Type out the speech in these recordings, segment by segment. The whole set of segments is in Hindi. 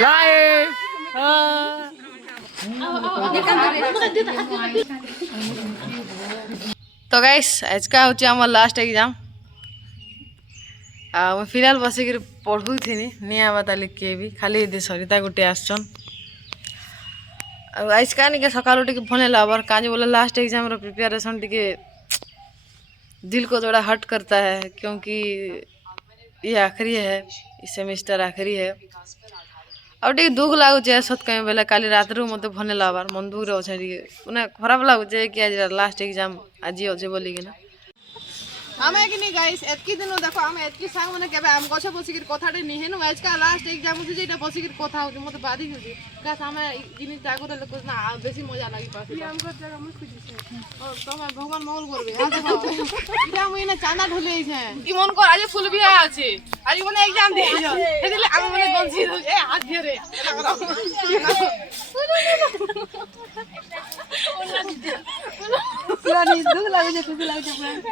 लाइव तो गाइस आज का होची हमर लास्ट एग्जाम मैं फिलहाल बसिक पढ़ू थी नहीं आवा लिख के भी खाली दे सरिता गोटे आसन आज का नहीं सकाल टे फोन लाबर काज बोले लास्ट एग्जाम रो प्रिपरेशन टे दिल को थोड़ा हर्ट करता है क्योंकि ये आखिरी है इस सेमेस्टर आखिरी है और टे दुख लगुचे सत कहीं बेले काली रात रू मत फोन लाबार मन दुख अच्छे मैंने खराब लगुचे कि आज लास्ट एग्जाम आज अच्छे बोलिकिना आमे कि नहीं गाइस एतकी दिन देखो आमे एतकी सांग माने केबे आम गछ बसिकिर कथाटे निहेनु आज का लास्ट एग्जाम होची जेटा बसिकिर कथा होची मते बाधी होची का सामे जिनि ताको तले कुछ ना बेसी मजा लागि पाछे आम कर जगह मत खुजी छे और तमे भगवान मंगल करबे आज देखो इटा महीना चांदा ढोले छे ई मन को आज फुल बिहा আছে आज मने एग्जाम दे जो हेदिले आम मने गंजी ए हाथ धरे यानी दुख लागे जे खुशी लागे फ्रेंड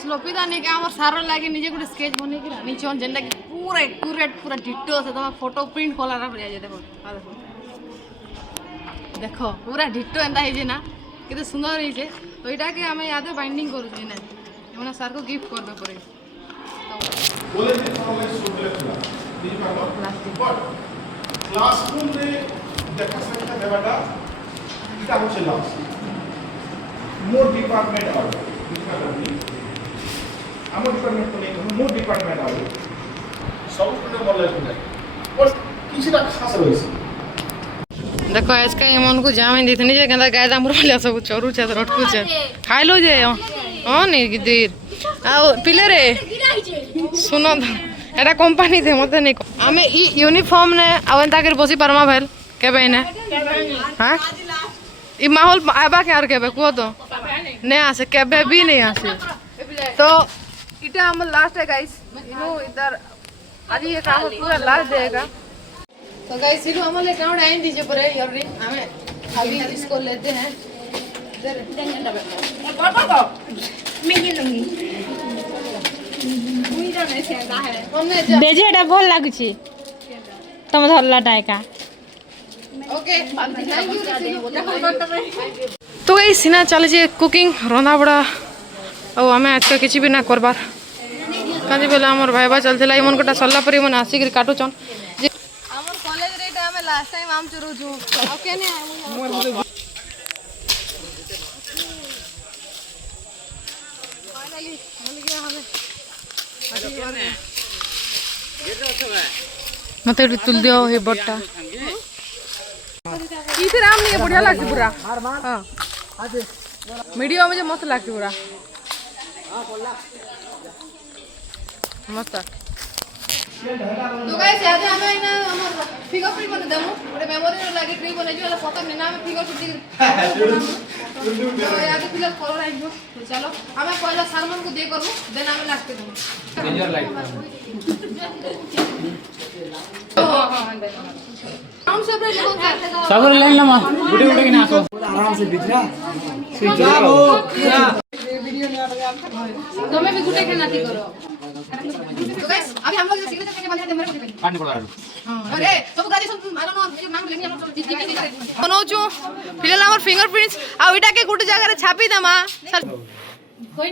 स्लोपिता नहीं क्या सारो लागे निजे गोटे स्केच बने कि रानी चोन जेंडा कि पूरा एक्यूरेट पूरा डिट्टो से तमा फोटो प्रिंट कला रा पड़िया जे देखो देखो पूरा डिट्टो एंदा हे जे ना किते सुंदर हे जे तो इटा के हमें याद बाइंडिंग करू छी ना एमना सर को गिफ्ट करबे पड़े बोले जे फॉर्मेट सुटले थला बुझि पालो बट क्लासरूम रे देखा संख्या देवाटा इटा होचे लास्ट मोर डिपार्टमेंट आउ बुझि पालो हमर डिपार्टमेंट तो नहीं मोर डिपार्टमेंट आउ सब स्टूडेंट बोले सुने और किछिटा खास रहिस देखो आज का मन को जाम देथनी जे गंदा गाय दामर वाला सब चोरू छे रटकू छे खाइ लो जे हां नहीं गिदिर आ पिले रे सुनो एटा कंपनी थे मते नहीं आमे ई यूनिफॉर्म ने आवंता कर बसी परमा भेल केबे ने हां ई माहौल आबा के आर केबे को तो नहीं आसे केबे भी नहीं आसे तो इटा हम लास्ट है गाइस इनो इधर आज ये काम पूरा लास्ट देगा तो गाइस इनो हम ले काउंट आइन दीजिए पर यार रे हमें अभी इसको लेते हैं बेजे एटा भल लागुची तम धरला टाइका ओके तो गाइस सिना चले जे कुकिंग रंधा बड़ा और हमें आज का किसी भी ना करबार काजी बेला हमर भाईबा चलथिला इमन कोटा सल्ला परी मन आसी के काटुचन जे हमर कॉलेज रे टाइम में लास्ट टाइम आम चुरू छु ओके ने फाइनली मिल गया हमें मत तुल दियो हे बट्टा इधर आम नहीं बढ़िया लगती पूरा हां मीडियो में मस्त लगती पूरा मस्त तो गाइस याद है हमें ना हमर फिगर प्रिंट बने देमु ओटे मेमोरी लागे ट्री बने जो फोटो नेना में फिगर प्रिंट तो याद फिलहाल कलर आई जो तो चलो हमें पहला सालमन को दे करू देन हमें लागते दो मेजर लाइट हम सब रे लेबो सागर लाइन लमा गुडे गुडे ना आसो आराम से बिजला स्विच जाओ वीडियो नहीं आ रहा तो मैं भी गुटे के नाती करो तो गाइस अभी हम लोग सिग्नेचर करके बंद कर मेरे को काटने पड़ा हां अरे सब गाड़ी सब आई डोंट नो मेरे नाम लेंगे हम सब जी बनौछु फिलहाल हमर फिंगरप्रिंट्स आ ओइटा के गुटे जगह रे छापी दमा सर कोई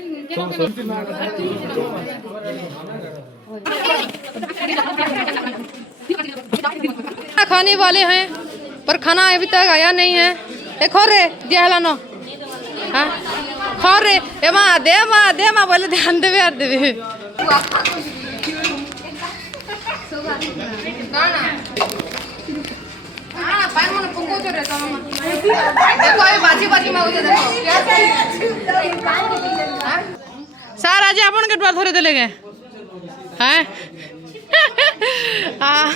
खाने वाले हैं पर खाना अभी तक आया नहीं है एक और रे दिया हला नो हां खर रे ए दे मां बोले ध्यान देबे यार देबे हां पान मन पको तो रे तमा देखो ए बाजी मागो देखो सर आज आपन के द्वार धरे देले गे हैं हां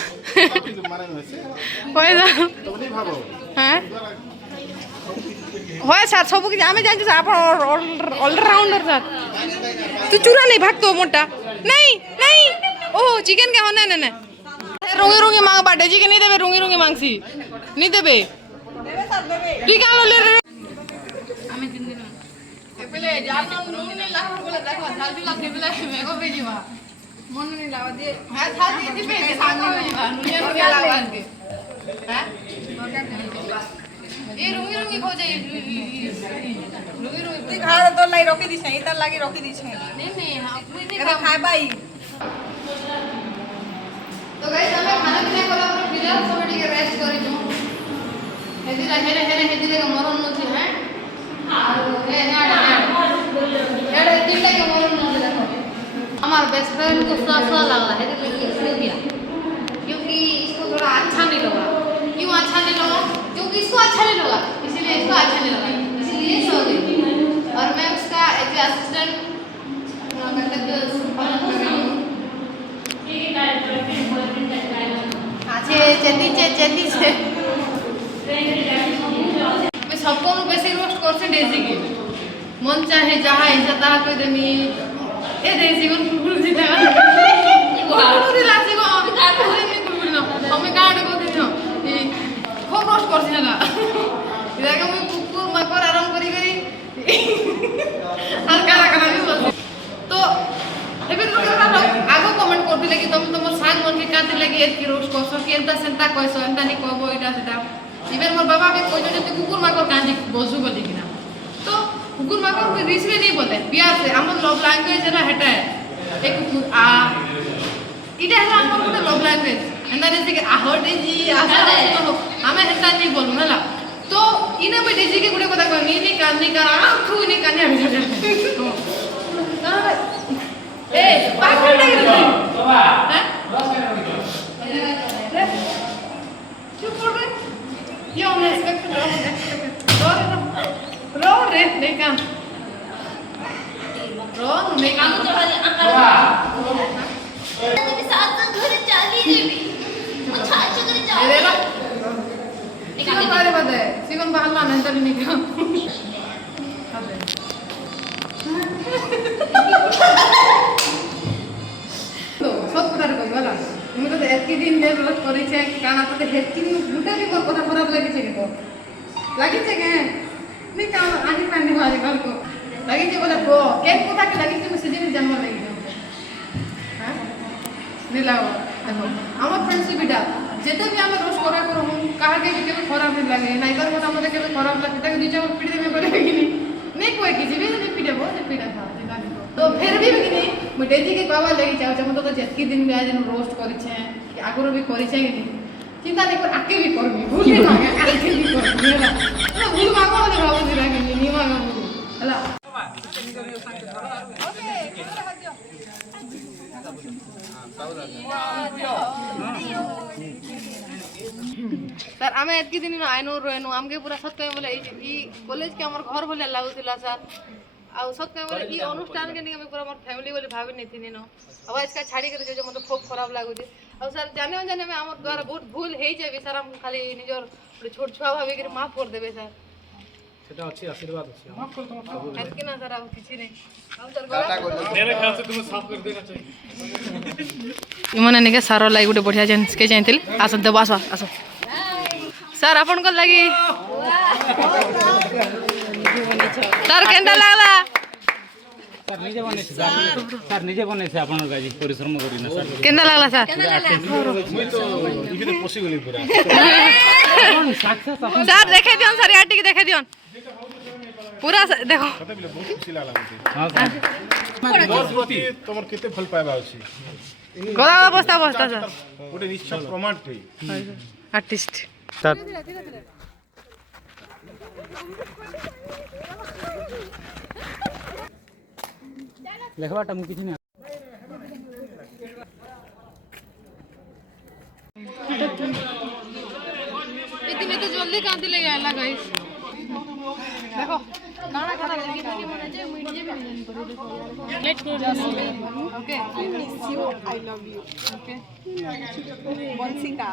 होय जा हैं होय सर सब कि आमे जान आपन ऑलराउंडर सर तू चूरा नहीं भाग तो मोटा नहीं ओ चिकन के होने ने रुंगी रुंगी मांग बाटे चिकन नहीं देबे रुंगी रुंगी मांगसी नहीं देबे তুই কালো লে রে পেলে জানো নুন নে লাগো বলে দেখো ঝালটি লাগতে পেলে মেগো বেজিবা মন নে লাগা দিয়ে হ্যাঁ ঝাল দিয়ে দিবে সামনে বেজিবা নুনে নুনে লাগা के हैं ये रुई रुई हो जाए रुई रुई তুই ঘাড়ে তোর লাই রকি দিছ ইতার লাগি রকি দিছ नहीं नहीं हां मुई नहीं এবার খাই পাই तो गाइस हमें खाना पीना कला पर फिर सब टिके रेस्ट करी छु हेदिरा हेरे हेरे हेदिरा के मरन नथि हैं और हे नाडा हेडे तीनटा के मरन नथि देखो हमार बेस्ट फ्रेंड को सा लगला है तो इसलिए किया क्योंकि इसको थोड़ा अच्छा नहीं लगा क्यों अच्छा नहीं लगा क्योंकि इसको अच्छा नहीं लगा इसीलिए इसको अच्छा नहीं लगा इसीलिए सो गई और मैं उसका एज असिस्टेंट पालन कर रही हूं जल्दी से मैं सबको बेसी रोस्ट कर से डेजी के मन चाहे जहां ऐसा ता कोई देमी ए डेजी को कुकुर जी ता कुकुर जी लासी को का पूरे में कुकुर न हमें काट को दिनो ई खूब रोस्ट कर से ना इधर के मैं कुकुर मकर आराम करी और काला काला भी बोल तो एबे लोग आगो कमेंट करथि कि तुम तुम साग मन के काते लगी एत की रोस्ट करसो कि एंता सेंता कहसो एंता नि कहबो इटा सेटा इवन मोर बाबा भी कहजो जे कुकुर माकर कांदी बसु बोली किना तो कुकुर माकर कोई रिस में नहीं बोले प्यार से हमर लव लैंग्वेज है ना हेटा है एक कुकुर आ इटा है हमर कोटे लव लैंग्वेज एंता जैसे कि आ हटे जी आशा बोलो हमें हेता नहीं बोलू हला तो इने में डेजी के गुडे कथा कहनी नहीं कानी का आंखू नहीं कानी हम ए पागल नहीं रे बाबा हैं चुप कर रे ये हमने एक्सपेक्ट रो रे नहीं काम रो नहीं काम बाबा तुम्ही सात घरी चाली देवी मग छाछ घरी ये चाली रे ना निकाल बारे बदे सिगन बहाल ना तरी निकाल तो सब कुछ कर गला मुझे तो एक दिन ले रोज करी छे काना तो हेतकी गुटे भी कोन कथा खराब लागी छे को लागी छे के नहीं काम आदि पानी वाली घर को लागी छे बोले को केन कथा के लागी छे सीजन जन्म लागी छे हां दिलाओ देखो हमर फ्रेंडशिप बिटा जेते भी हम रोज करा करो हम काहे के भी खराब नहीं लागे नहीं कर कथा मते के खराब लागे तक दूजा पीड़ी देबे बोले कि नहीं कोई किसी भी नहीं पीड़े बहुत पीड़ा था तो फिर भी नहीं मुझे जी के बाबा लगी चाहो चाहो तो जतकी दिन में आज रोस्ट करी छे आगरो भी करी छे कि चिंता नहीं कर आके भी करबी भूल नहीं मांगे आके भी करबी हला तो भूल मांगो नहीं बाबू जी रागी नहीं मांगो हला सर आमे एतकी दिन आइनो रहनु हमके पूरा सत कहे बोले ई कॉलेज के हमर घर बोले लागुतिला सर आ सत कहे बोले ई अनुष्ठान के निके पूरा हमर फैमिली बोले भाभी नहीं थी नो अब इसका छाड़ी कर जो मतलब खूब खराब लागु जे अब सर जाने में हमर द्वारा बहुत भूल हे जे सर हम खाली निजर छोट छुआ भाभी के माफ कर देबे सर সেটা আছে আশীর্বাদ আছে মাফ করে তোমার সব एतकी ना सर अब किछि नहीं अब सर गला मेरे ख्याल से तुम्हें साफ कर देना चाहिए इमने निके सारो लाई गुटे बढ़िया जेंस के चाहतिल आसो देबो आसो आसो सर आपन को लागी सर केंदा लागला सर নিজে বনেছে আপনার কাজে পরিশ্রম করি না স্যার केंदा लागला सर मुई तो इफिने पसी गली पूरा सक्सेस सर देखे दियन सर याटी के देखे दियन पूरा देखो कते बिले बहुत खुशी लागला मते हां सर मोर प्रति तमर केते फल पाइबा अछि गला अवस्था अवस्था सर गोटे निश्चय प्रमाण थई आर्टिस्ट सर लेखवाटा मु किछि ना इतने तो जल्दी कांदी ले आला गाइस देखो खाना खाना लगी कि मने जे मुझे भी नहीं करो let's go okay miss you I love you okay Bonsika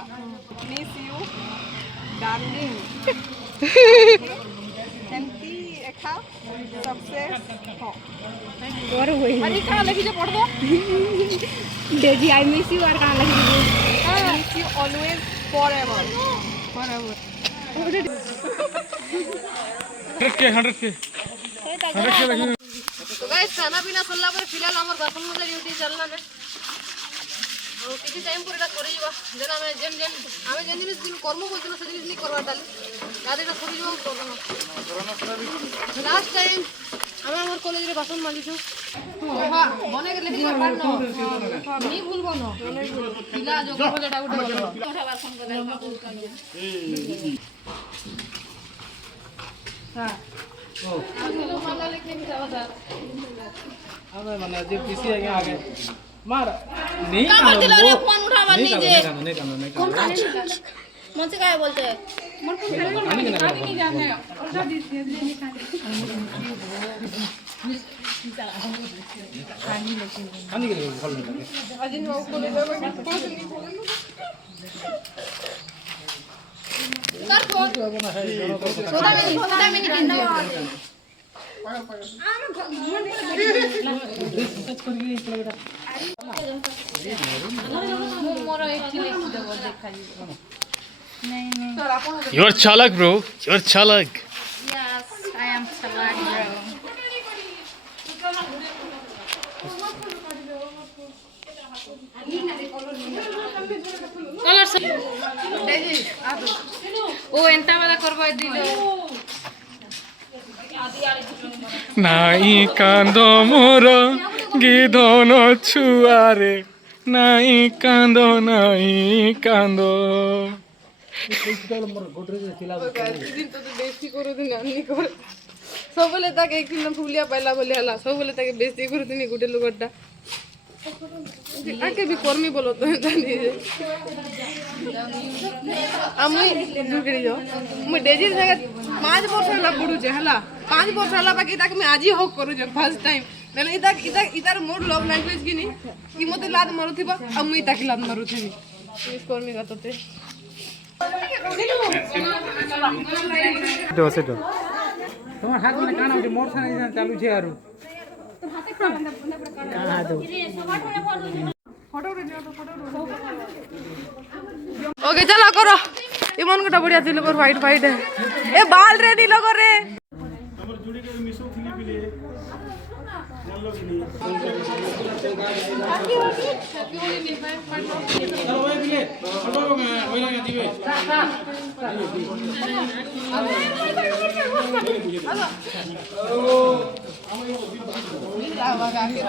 miss you darling healthy ekha success ho अरे कहां लिखी जे पढ़ दो डेजी आई मिस यू और कहाँ लगी I miss you always forever बराबर तो गाइस खाना पीना सरला पर फिलहाल हमर बासन में ड्यूटी चलना है और किसी टाइम पर एटा करि जबा जेना हमें जेन हमें जेन जिनिस दिन कर्म बोलतो से जिनिस नहीं करवा डाली याद एटा करि जबा प्रॉब्लम लास्ट टाइम हम हमर कॉलेज रे बासन मांगिछु हां बने गेले कि पानो नी भूलबो न पिला जो कहले एटा उठे बोलो उठा बासन को देखा बोल हां हेलो माला लिखने की जावा सर हमें मना जे पीसी आगे मार नहीं का बोलते रे फोन उठावा नहीं जे नहीं कौन का मन से काय बोलते मन को नहीं जाने उल्टा दीजिए खाने के लिए फल लगे अजिन बाबू को ले जाओ पास नहीं बोले कर फोन सोदा में नहीं किंदा मोर एठी लिखि देबो देखा जी You're chalak, bro. You're chalak. Yes I am salad bro colour से डेजी आ दो ओ एंता वाला करबो दिलो Nai kando moro gidon chuare. Nai kando. दिन तो बेइज्जती करू दिन अन्नी कर सब बोले तक एक दिन फुलिया पहला बोले हला सब बोले तक बेइज्जती करू दिन गुटे लोगटा आके भी कर्मी बोलो तो जानी আমি দুগড়ি যাও মই ডেজির জায়গা 5 বছর হলা পড়ুছে হলা 5 বছর হলা বাকি তাকে আমি আজই হক করুছে ফার্স্ট টাইম মানে ইতার মোর লভ ল্যাঙ্গুয়েজ কিনি কি মতে লাদ মারুথিবা আর মুই তাকে লাদ মারুথিনি মিস করমি গততে তোমার হাত মানে কানা উঠে মোর সাথে চালু ছে আরু ओके चलो करो इमन गोटा बढ़िया थी लोग वाइट वाइट है ए बाल रेडी लोग रे हमर जुड़ी के मिसो थिली पिले जानलो कि नहीं चलो भाई पिले चलो ओइ लगा दिबे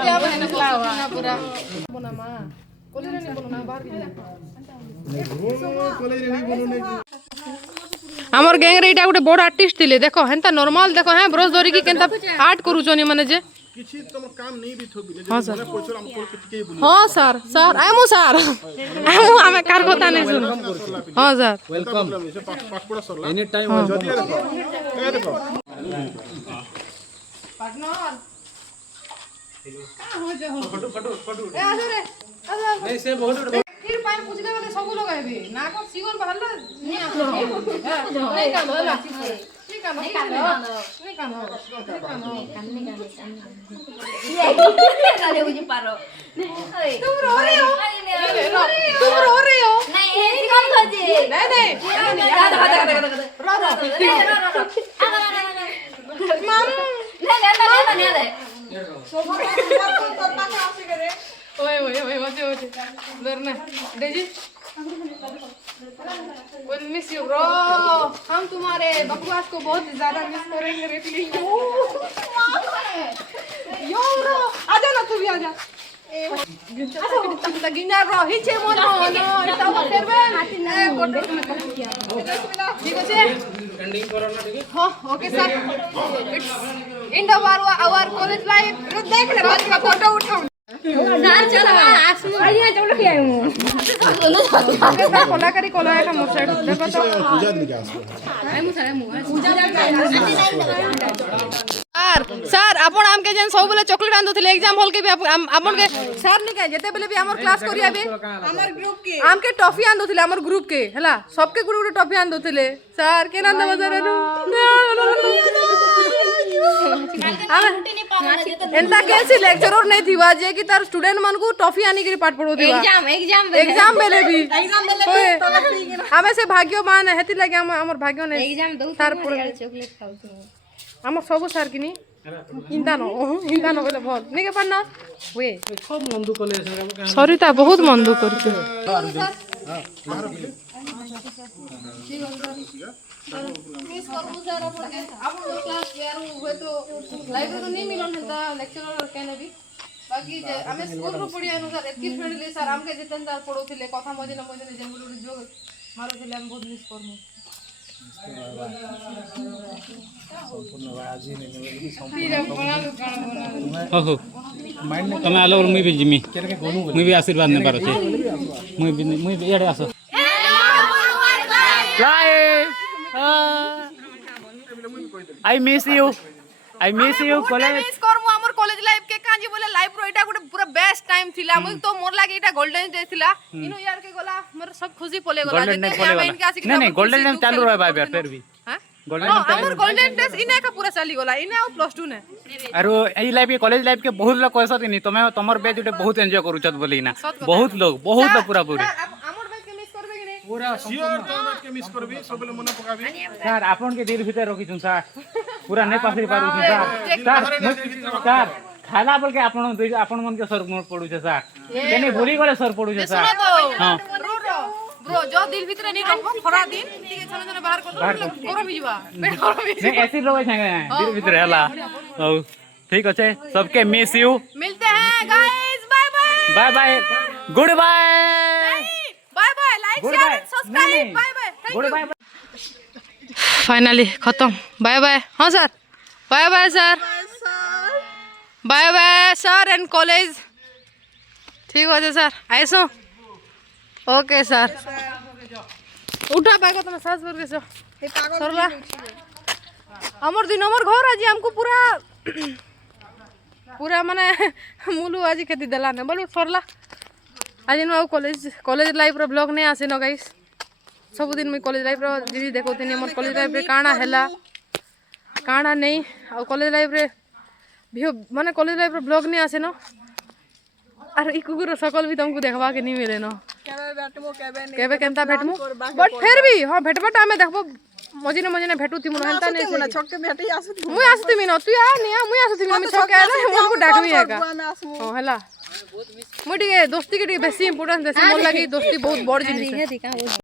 क्या बने क्लावा पूरा बना मा कॉलेज नहीं बनो बाहर की कॉलेज रे नहीं बनो नहीं हमर गैंग रे इटा गोटे बड़ आर्टिस्ट थिले देखो हेंता नॉर्मल देखो हैं ब्रश धरि की केंता आर्ट करूचनी माने जे किछि तमर काम नहीं भी थोबिले जे मने पोचर हम कोल के बोली हां सर आइमु सर आइमु हमें कार कोता नहीं सुन हां सर वेलकम से पासपोर्ट सरला एनी टाइम जदी देखो ए देखो पार्टनर का हो जे हो फटू ए आजो रे आजो नहीं से बहुत फिर पाए पूछ दे बले सब लोग आबे ना को सीवन बाहरला नहीं आसो नहीं का होला ठीक है नहीं का काले मुझे पारो तुम रो रहे हो तुम रो रहे हो नहीं ये कौन खोजे नहीं ओए मजे डरना Daisy will miss you bro हम तुम्हारे बकवास को बहुत ज्यादा मिस करेंगे रेपली यो ब्रो आजा ना तू भी आजा गिंजा ब्रो हिचे मोन नो इटा करबे ए कोटे ठीक আছে एंडिंग करो ना ठीक है हां okay sir it's end of our college life देख ले बाद का फोटो उठाओ सर चलो आसमु आइए चलो के आऊं कलाकारी कला का मोर साइड देखो तो पूजा दिन के आसो सर आपण आम के जन सब बेले चॉकलेट आन दोथिले एग्जाम हॉल के भी आपण के सर ने के जेते बेले भी हमर क्लास करी आबे আমার গ্রুপ के आम के टॉफी आन दोथिले हमर ग्रुप के हला सबके गुड गुड टॉफी आन दोथिले सर के नाम दबा जरा एंता कैसी लेक्चरर नहीं थिवा जे कि तार स्टूडेंट मन को टॉफी आनी के पाठ पढ़ो दिवा एग्जाम बेले भी हमें से भाग्यवान हेती लगे हमर भाग्य नहीं तार चॉकलेट खाऊ हमर सब सार किनी इंदा नो बोले भल नहीं के पढ़ना वे सब मन दुख कले सरिता बहुत मन दुख करते मिस करबो सर अपन क्लास यार हुए तो लाइब्रेरी नहीं मिलन हेता लेक्चरर केने भी बाकी जे हमें स्कूल रो पढ़िया अनुसार एतकी फ्रेंडली सर हमके जितन दार पढ़ोथिले कथा मजे न जेमुल जो मारुथिले हम बहुत मिस करमु हो तमे आलो मुई भी जिमी मुई भी आशीर्वाद ने पारो छे मुई भी एडे आसो I miss you college miss करमु हमर कॉलेज लाइफ के कांजी बोले लाइफ रो एटा गुटे पूरा बेस्ट टाइम थिला मुई तो मोर लागे एटा गोल्डन डे थिला इनो यार के गोला मोर सब खुशी पोले गोला नहीं गोल्डन टाइम चालू रहे भाई फिर भी हां हमर गोल्डन डेज इने का पूरा चली गोला इने आ प्लस 2 ने अरे ई लाइफ के कॉलेज लाइफ के बहुत लोग कहसत नहीं तमे तमर बैच उटे बहुत एंजॉय करूछत बोली ना बहुत लोग पूरा पूरा हमर बैच के मिस करबे कि नहीं पूरा सियोर तो बैच के मिस करबी सबले मन पकाबी सर आपन के दिल भीतर रखी छन सर पूरा नहीं पासरी पारू सर सर खाला बोल के आपन मन के सर मोर पड़ू छे सर केने भूली गले सर पड़ू छे सर हां ब्रो जो दिल भीतर नहीं रखबो खरा दिन ठीक है छने बाहर कर दो गरम ही जीवा पेट गरम ही नहीं ऐसी लोग छे दिल भीतर हला ओ ठीक আছে सबके मिस यू मिलते हैं guys bye bye bye bye goodbye bye bye like share and subscribe bye bye goodbye finally खत्म बाय बाय हाँ sir bye bye sir bye bye sir and college ठीक हो सर आइसो ओके सर उठा पाएगा तुम सास भर के सरला हमर दिन हमर घर आज हमको पूरा पूरा माने मुलु आज खेती देला ने बोलू सरला आज नो कॉलेज लाइफ रो ब्लॉग नहीं आसे न गाइस सब दिन मैं कॉलेज लाइफ रो दीदी देखोती हमर कॉलेज लाइफ रे काना हैला काना नहीं आ कॉलेज लाइफ रे भी माने कॉलेज लाइफ रो ब्लॉग नहीं आसे न अरे ई कुकुर सकल भी तुमको देखबा के नहीं मिले न केबे केनता भेटमु बट फिर भी हां भेटबट हमें देखबो मजिने भेटुती मुन हेंता नहीं से छक्के भेटी आसुती मुई आसुती मिन तू आ नहीं मुई आसुती मिन छक्के आले हमको डाकमी हेका हां हला मुई टिके दोस्ती के टिके बेसी इंपोर्टेंस देसी मोर लागि दोस्ती बहुत बड़ जिनिस है